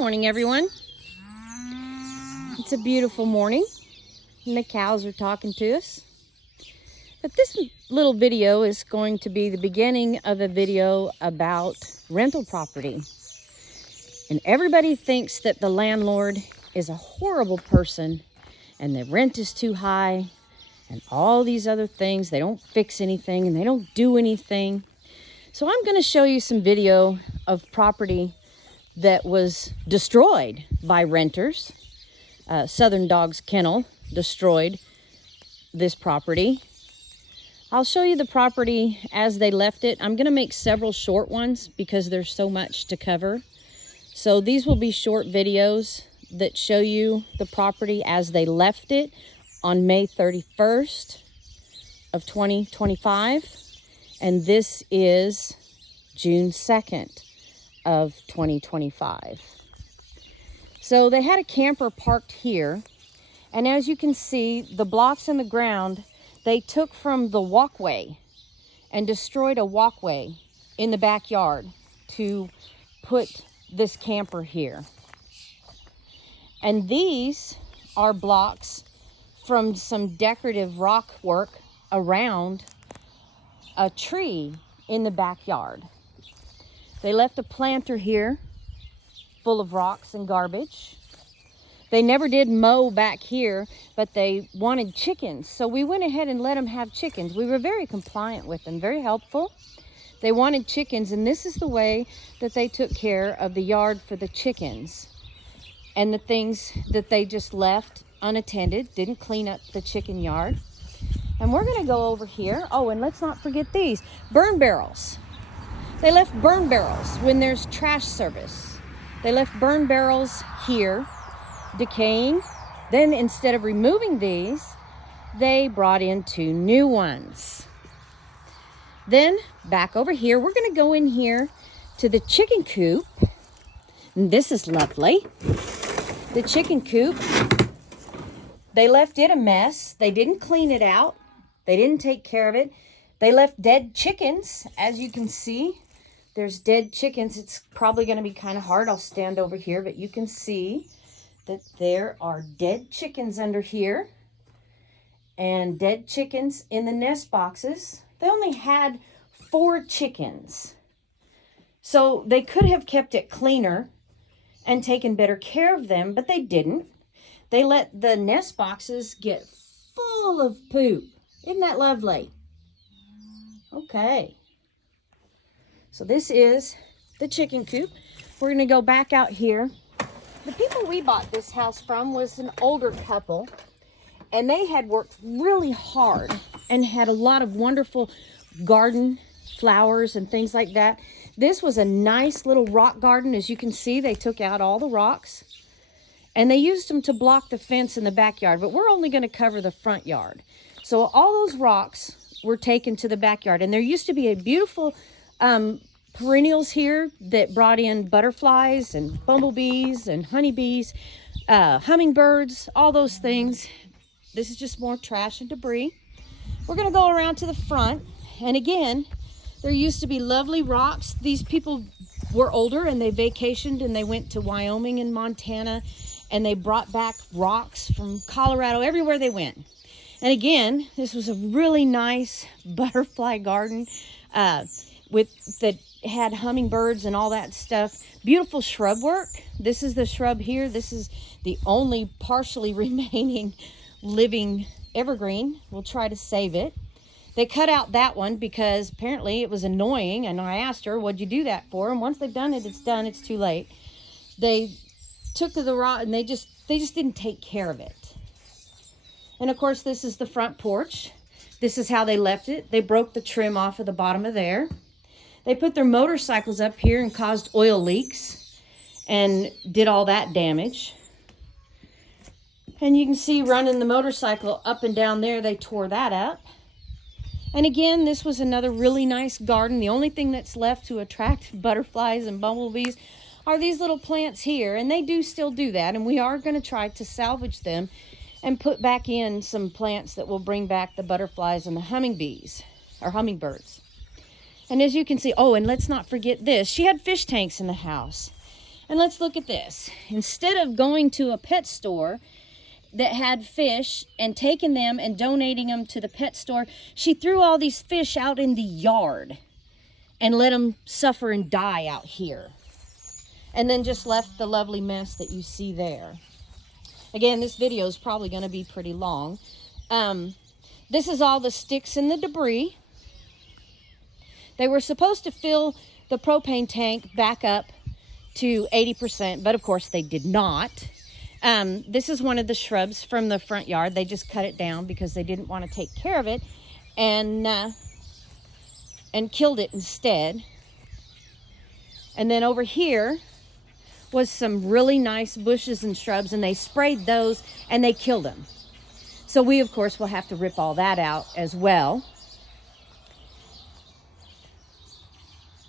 morning, everyone. It's a beautiful morning and the cows are talking to us. But this little video is going to be the beginning of a video about rental property. And everybody thinks that the landlord is a horrible person and the rent is too high and all these other things. They don't fix anything and they don't do anything. So I'm going to show you some video of property that was destroyed by renters. Southern Dogs Kennel destroyed this property. I'll show you the property as they left it. I'm going to make several short ones because there's so much to cover. So these will be short videos that show you the property as they left it on May 31st of 2025. And this is June 2nd of 2025. So they had a camper parked here. And as you can see, the blocks in the ground, they took from the walkway and destroyed a walkway in the backyard to put this camper here. And these are blocks from some decorative rock work around a tree in the backyard. They left a planter here full of rocks and garbage. They never did mow back here, but they wanted chickens. So we went ahead and let them have chickens. We were very compliant with them, very helpful. They wanted chickens, and this is the way that they took care of the yard for the chickens. And the things that they just left unattended, didn't clean up the chicken yard. And we're gonna go over here. Oh, and let's not forget these burn barrels. They left burn barrels when there's trash service. They left burn barrels here, decaying. Then instead of removing these, they brought in 2 new ones. Then back over here, we're gonna go in here to the chicken coop. And this is lovely. The chicken coop, they left it a mess. They didn't clean it out. They didn't take care of it. They left dead chickens, as you can see. There's dead chickens. It's probably going to be kind of hard. I'll stand over here, but you can see that there are dead chickens under here and dead chickens in the nest boxes. They only had 4 chickens. So they could have kept it cleaner and taken better care of them, but they didn't. They let the nest boxes get full of poop. Isn't that lovely? Okay. So this is the chicken coop. We're going to go back out here. The people we bought this house from was an older couple, and they had worked really hard and had a lot of wonderful garden flowers and things like that. This was a nice little rock garden. As you can see, they took out all the rocks and they used them to block the fence in the backyard, but we're only going to cover the front yard. So all those rocks were taken to the backyard, and there used to be a beautiful perennials here that brought in butterflies and bumblebees and honeybees, hummingbirds, all those things. This is just more trash and debris. We're going to go around to the front, and again, there used to be lovely rocks. These people were older and they vacationed and they went to Wyoming and Montana, and they brought back rocks from Colorado, everywhere they went. And again, this was a really nice butterfly garden that had hummingbirds and all that stuff. Beautiful shrub work. This is the shrub here. This is the only partially remaining living evergreen. We'll try to save it. They cut out that one because apparently it was annoying, and I asked her, what'd you do that for? And once they've done it, it's done. It's too late. They took the rock and they just didn't take care of it. And of course, this is the front porch. This is how they left it. They broke the trim off of the bottom of there. They put their motorcycles up here and caused oil leaks and did all that damage. And you can see running the motorcycle up and down there, they tore that up. And again, this was another really nice garden. The only thing that's left to attract butterflies and bumblebees are these little plants here. And they do still do that. And we are going to try to salvage them and put back in some plants that will bring back the butterflies and the hummingbirds. And as you can see, oh, and let's not forget this. She had fish tanks in the house. And let's look at this. Instead of going to a pet store that had fish and taking them and donating them to the pet store, she threw all these fish out in the yard and let them suffer and die out here. And then just left the lovely mess that you see there. Again, this video is probably going to be pretty long. This is all the sticks and the debris. They were supposed to fill the propane tank back up to 80%, but of course they did not. This is one of the shrubs from the front yard. They just cut it down because they didn't want to take care of it, and killed it instead. And then over here was some really nice bushes and shrubs, and they sprayed those and they killed them. So we of course will have to rip all that out as well.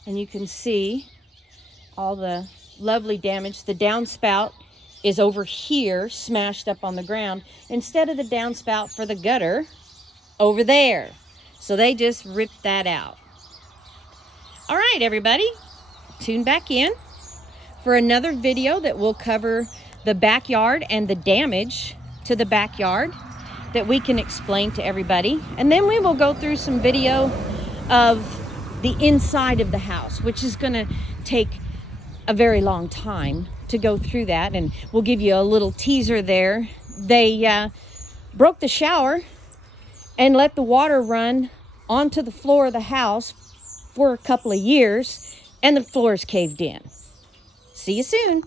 And you can see all the lovely damage. The downspout is over here, smashed up on the ground, instead of the downspout for the gutter over there. So they just ripped that out. All right, everybody, tune back in for another video that will cover the backyard and the damage to the backyard that we can explain to everybody. And then we will go through some video of the inside of the house, which is going to take a very long time to go through that, and we'll give you a little teaser there. They broke the shower and let the water run onto the floor of the house for a couple of years, and the floors caved in. See you soon.